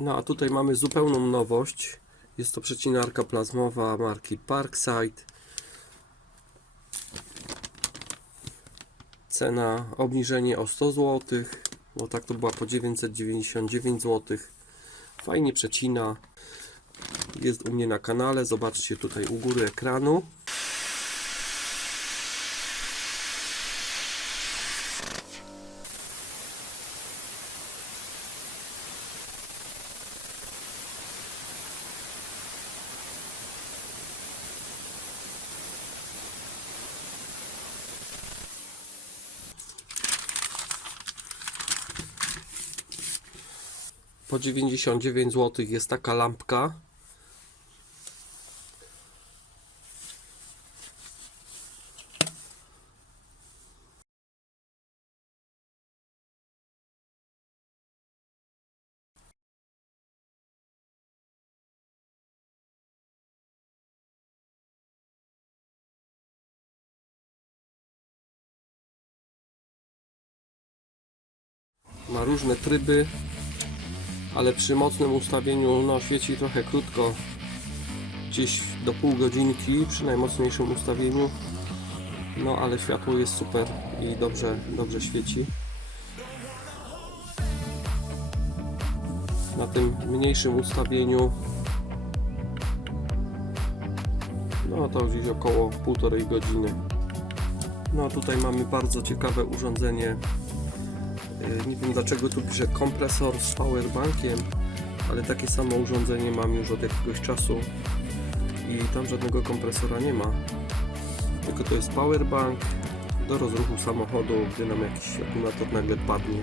No a tutaj mamy zupełną nowość. Jest to przecinarka plazmowa marki Parkside. Cena obniżenie o 100 zł, bo tak to była po 999 zł. Fajnie przecina. Jest u mnie na kanale. Zobaczcie tutaj u góry ekranu. Po 99 zł jest taka lampka. Ma różne tryby ale przy mocnym ustawieniu no, świeci trochę krótko, gdzieś do pół godzinki przy najmocniejszym ustawieniu. No ale światło jest super i dobrze, dobrze świeci. Na tym mniejszym ustawieniu no to gdzieś około półtorej godziny. No tutaj mamy bardzo ciekawe urządzenie Nie wiem dlaczego tu pisze kompresor z powerbankiem, ale takie samo urządzenie mam już od jakiegoś czasu i tam żadnego kompresora nie ma. Tylko to jest powerbank do rozruchu samochodu, gdy nam jakiś akumulator nagle padnie.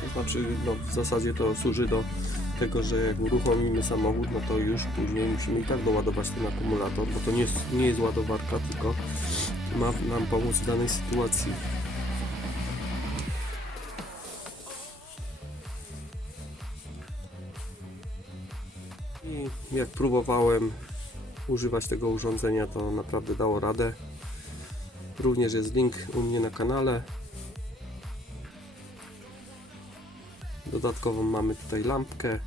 To znaczy, no, w zasadzie to służy do tego, że jak uruchomimy samochód, no to już później musimy i tak doładować ten akumulator, bo to nie jest, nie jest ładowarka, tylko ma nam pomóc w danej sytuacji. Jak próbowałem używać tego urządzenia, to naprawdę dało radę. Również jest link u mnie na kanale. Dodatkowo mamy tutaj lampkę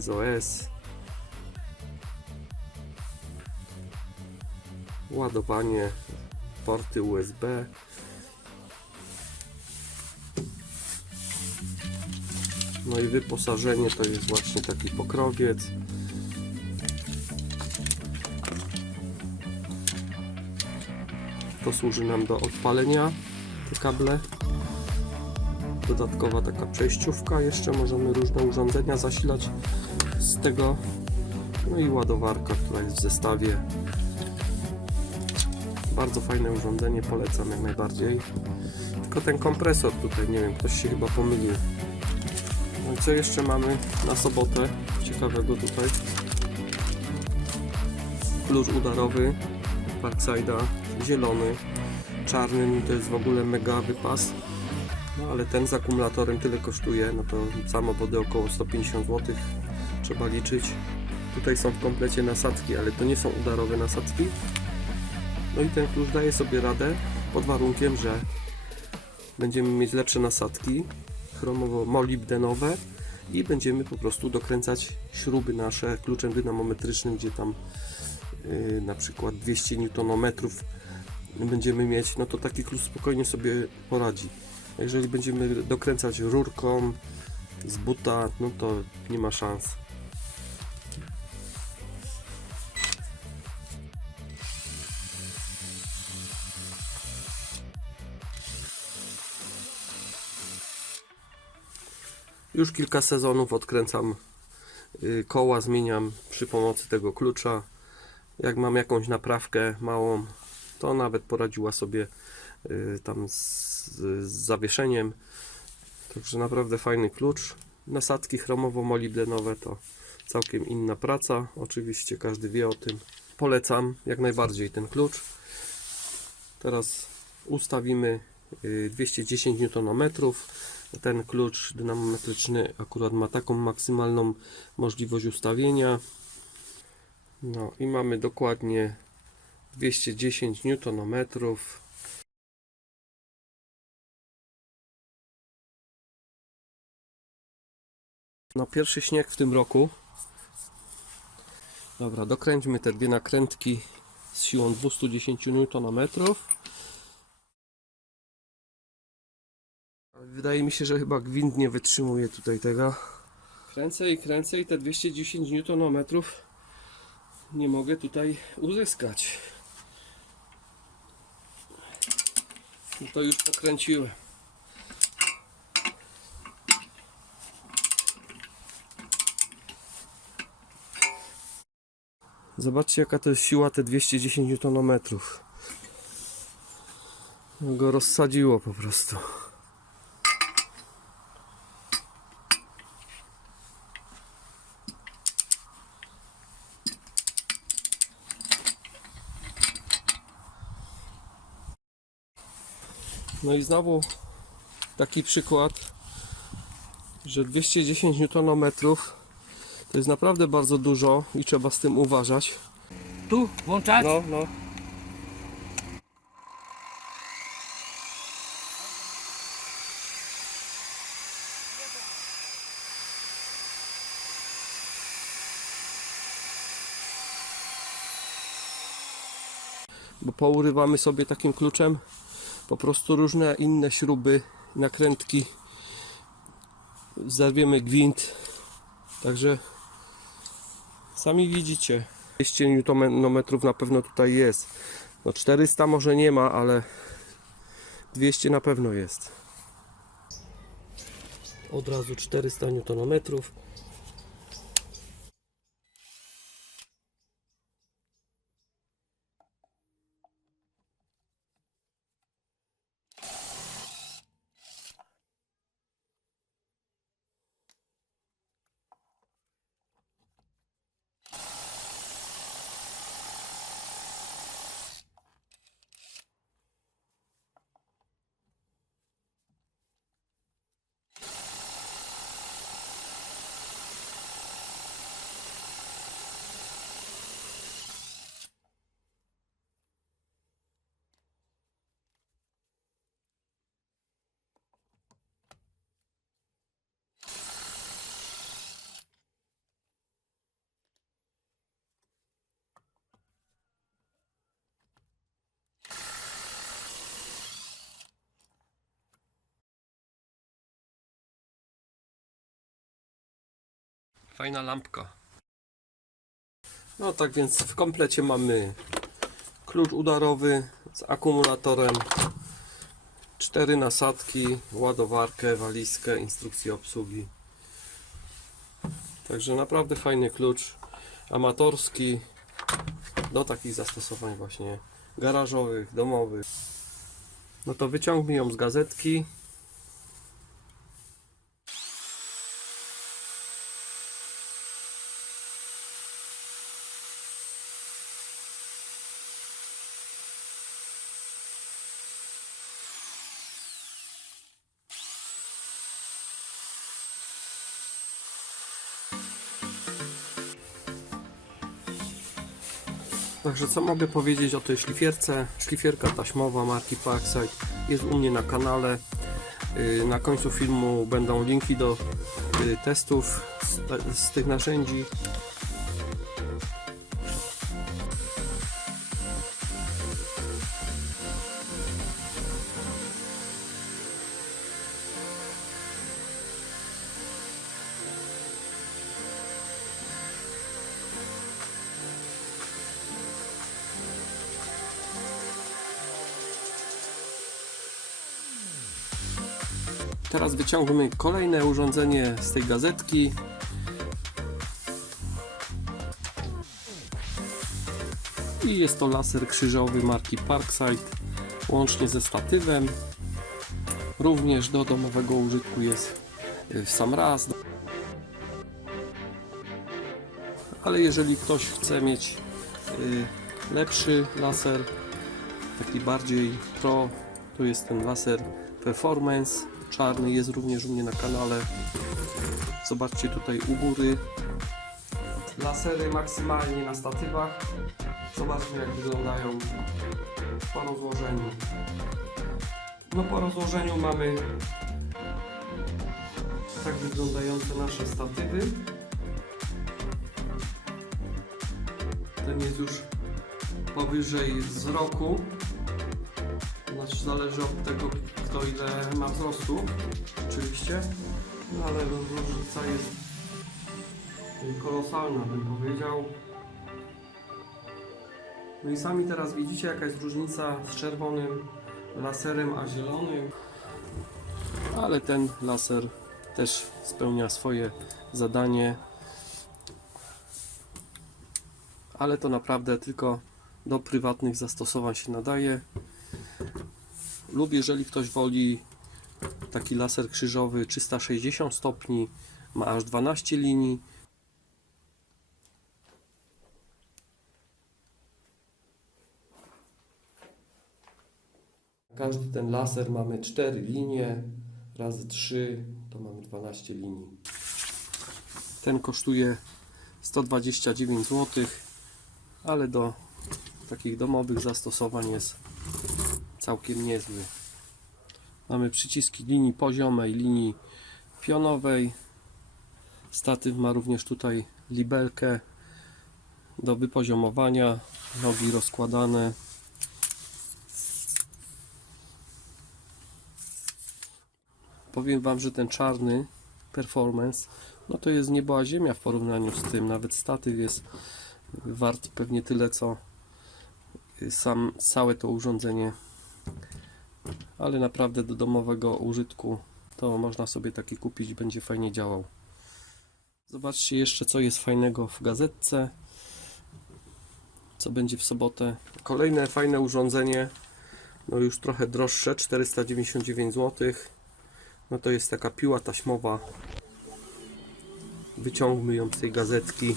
SOS ładowanie porty USB No i wyposażenie to jest właśnie taki pokrowiec. To służy nam do odpalenia te kable. Dodatkowa taka przejściówka, jeszcze możemy różne urządzenia zasilać z tego. No i ładowarka, która jest w zestawie. Bardzo fajne urządzenie, polecam jak najbardziej. Tylko ten kompresor tutaj, nie wiem, ktoś się chyba pomylił. No i co jeszcze mamy na sobotę ciekawego tutaj? Klucz udarowy Parkside'a, zielony, czarny, no to jest w ogóle mega wypas. No ale ten z akumulatorem tyle kosztuje, no to samochody około 150 zł trzeba liczyć. Tutaj są w komplecie nasadki, ale to nie są udarowe nasadki. No i ten klucz daje sobie radę pod warunkiem, że będziemy mieć lepsze nasadki, chromowo-molibdenowe i będziemy po prostu dokręcać śruby nasze kluczem dynamometrycznym, gdzie tam yy, na przykład 200 Nm będziemy mieć, no to taki klucz spokojnie sobie poradzi. Jeżeli będziemy dokręcać rurką z buta, no to nie ma szans. Już kilka sezonów odkręcam y, koła, zmieniam przy pomocy tego klucza. Jak mam jakąś naprawkę małą, to nawet poradziła sobie y, tam z, z zawieszeniem. Także naprawdę fajny klucz. Nasadki chromowo-molibdenowe to całkiem inna praca. Oczywiście każdy wie o tym. Polecam jak najbardziej ten klucz. Teraz ustawimy y, 210 Nm. Ten klucz dynamometryczny akurat ma taką maksymalną możliwość ustawienia. No i mamy dokładnie 210 Nm. No pierwszy śnieg w tym roku. Dobra, dokręćmy te dwie nakrętki z siłą 210 Nm. Wydaje mi się, że chyba gwint nie wytrzymuje tutaj tego. Kręcę i kręcę i te 210 Nm nie mogę tutaj uzyskać. No to już pokręciłem. Zobaczcie jaka to jest siła te 210 Nm. No go rozsadziło po prostu. No i znowu taki przykład, że 210 Nm to jest naprawdę bardzo dużo i trzeba z tym uważać. Tu włączać? No, no. Bo pourywamy sobie takim kluczem po prostu różne inne śruby, nakrętki. Zerwiemy gwint. Także Sami widzicie. 200 Nm na pewno tutaj jest. No 400 może nie ma, ale 200 na pewno jest. Od razu 400 Nm. Fajna lampka. No tak więc w komplecie mamy klucz udarowy z akumulatorem, cztery nasadki, ładowarkę, walizkę, instrukcję obsługi. Także naprawdę fajny klucz amatorski do takich zastosowań właśnie garażowych, domowych. No to wyciągnij ją z gazetki. Także co mogę powiedzieć o tej szlifierce? Szlifierka taśmowa marki Parkside jest u mnie na kanale. Yy, Na końcu filmu będą linki do yy, testów z, z tych narzędzi. Wyciągamy kolejne urządzenie z tej gazetki. I jest to laser krzyżowy marki Parkside, łącznie ze statywem. Również do domowego użytku jest y, w sam raz. Ale jeżeli ktoś chce mieć y, lepszy laser, taki bardziej pro, to jest ten laser Performance czarny, jest również u mnie na kanale. Zobaczcie tutaj u góry. Lasery maksymalnie na statywach. Zobaczmy jak wyglądają po rozłożeniu. No po rozłożeniu mamy Tak wyglądające nasze statywy. Ten jest już powyżej wzroku. Znaczy zależy od tego, kto ile ma wzrostu, oczywiście. No ale różnica jest kolosalna, bym powiedział. No i sami teraz widzicie, jaka jest różnica z czerwonym laserem a zielonym. Ale ten laser też spełnia swoje zadanie. Ale to naprawdę tylko do prywatnych zastosowań się nadaje. Lub jeżeli ktoś woli taki laser krzyżowy 360 stopni, ma aż 12 linii. Każdy ten laser mamy 4 linie, razy 3 to mamy 12 linii. Ten kosztuje 129 zł, ale do takich domowych zastosowań jest całkiem niezły. Mamy przyciski linii poziomej, linii pionowej. Statyw ma również tutaj libelkę do wypoziomowania, nogi rozkładane. Powiem Wam, że ten czarny performance, no to jest niebo a ziemia w porównaniu z tym. Nawet statyw jest wart pewnie tyle, co sam całe to urządzenie ale naprawdę do domowego użytku to można sobie taki kupić, będzie fajnie działał. Zobaczcie jeszcze co jest fajnego w gazetce, co będzie w sobotę. Kolejne fajne urządzenie, no już trochę droższe, 499 zł. No to jest taka piła taśmowa. Wyciągmy ją z tej gazetki.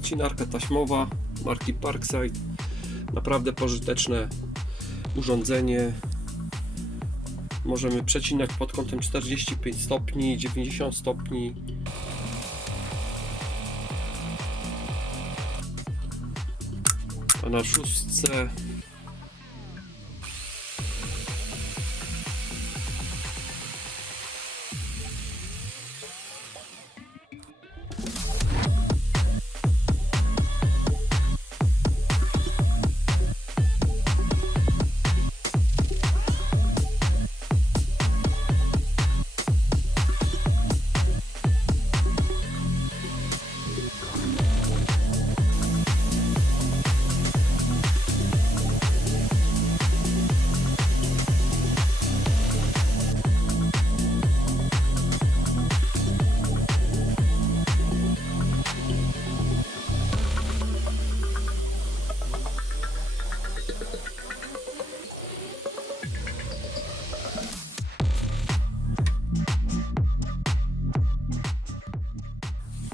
Przecinarka taśmowa marki Parkside. Naprawdę pożyteczne urządzenie. Możemy przecinać pod kątem 45 stopni, 90 stopni. A na szóstce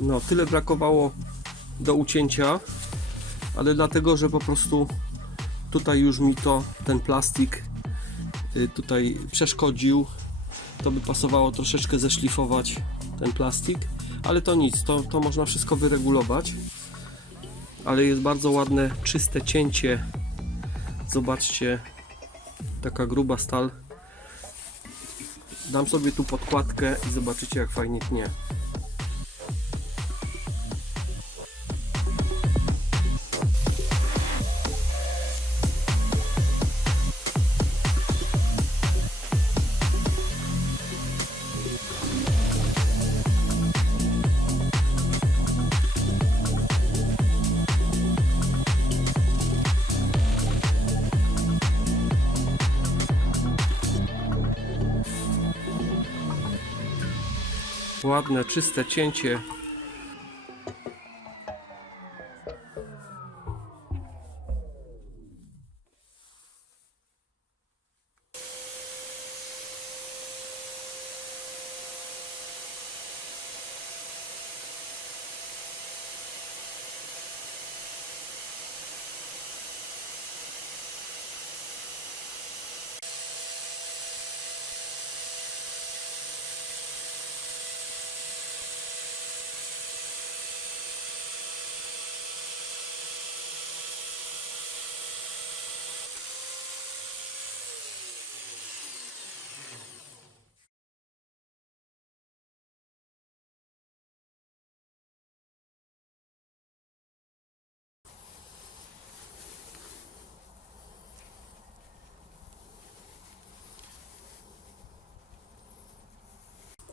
No, tyle brakowało do ucięcia, ale dlatego, że po prostu tutaj już mi to, ten plastik y, tutaj przeszkodził. To by pasowało troszeczkę zeszlifować ten plastik, ale to nic, to, to można wszystko wyregulować. Ale jest bardzo ładne, czyste cięcie. Zobaczcie, taka gruba stal. Dam sobie tu podkładkę i zobaczycie jak fajnie tnie. Ładne, czyste cięcie.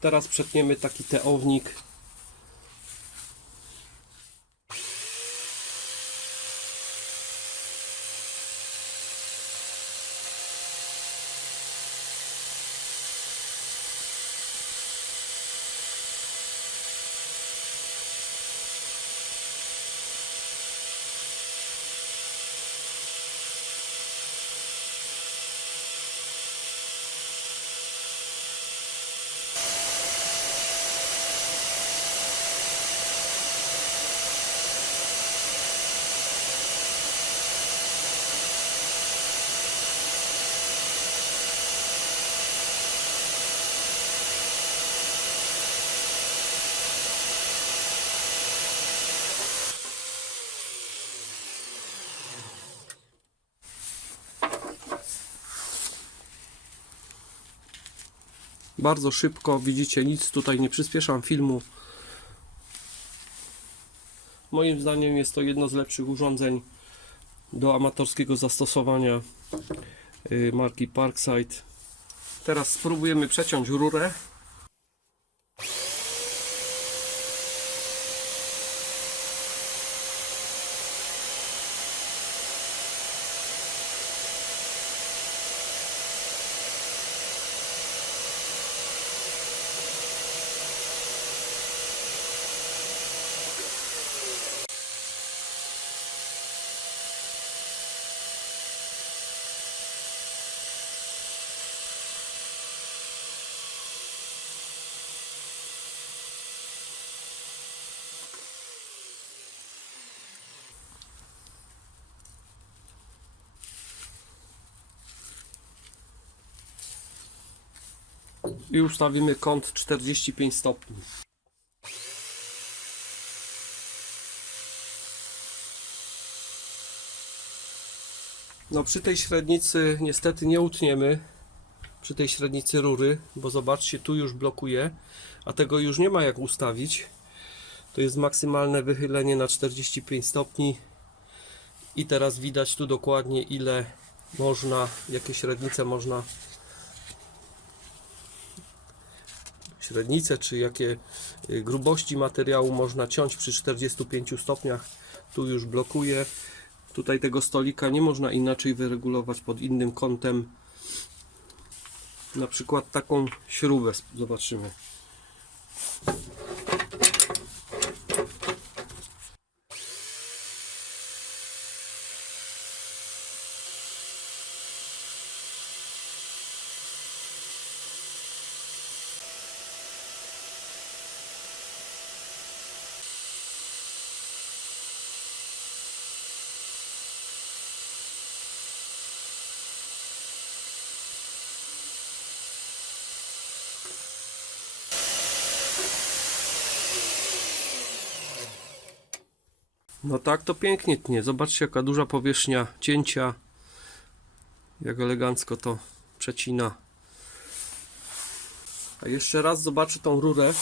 Teraz przetniemy taki teownik. Bardzo szybko, widzicie, nic tutaj nie przyspieszam filmu. Moim zdaniem jest to jedno z lepszych urządzeń do amatorskiego zastosowania y, marki Parkside. Teraz spróbujemy przeciąć rurę. I ustawimy kąt 45 stopni. No przy tej średnicy niestety nie utniemy przy tej średnicy rury, bo zobaczcie tu już blokuje, a tego już nie ma jak ustawić. To jest maksymalne wychylenie na 45 stopni i teraz widać tu dokładnie ile można, jakie średnice można średnice, czy jakie y, grubości materiału można ciąć przy 45 stopniach. Tu już blokuje. Tutaj tego stolika nie można inaczej wyregulować pod innym kątem. Na przykład taką śrubę zobaczymy. No tak to pięknie tnie. Zobaczcie jaka duża powierzchnia cięcia. Jak elegancko to przecina. A jeszcze raz zobaczę tą rurę.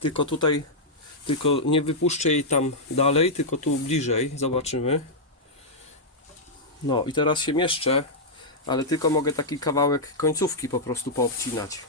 Tylko tutaj, tylko nie wypuszczę jej tam dalej, tylko tu bliżej. Zobaczymy. No i teraz się mieszczę ale tylko mogę taki kawałek końcówki po prostu poobcinać.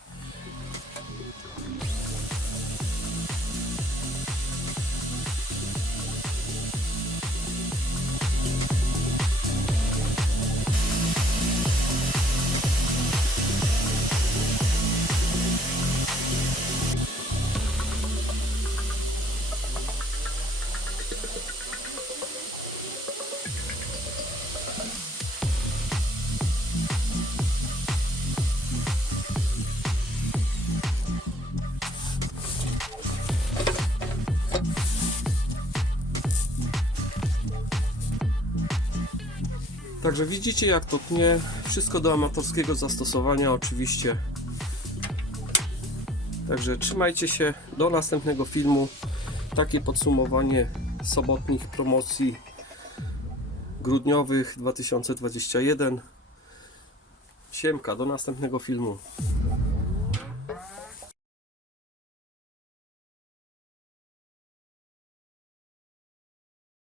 Także widzicie jak to tnie. Wszystko do amatorskiego zastosowania oczywiście. Także trzymajcie się do następnego filmu. Takie podsumowanie sobotnich promocji grudniowych 2021. Siemka, do następnego filmu.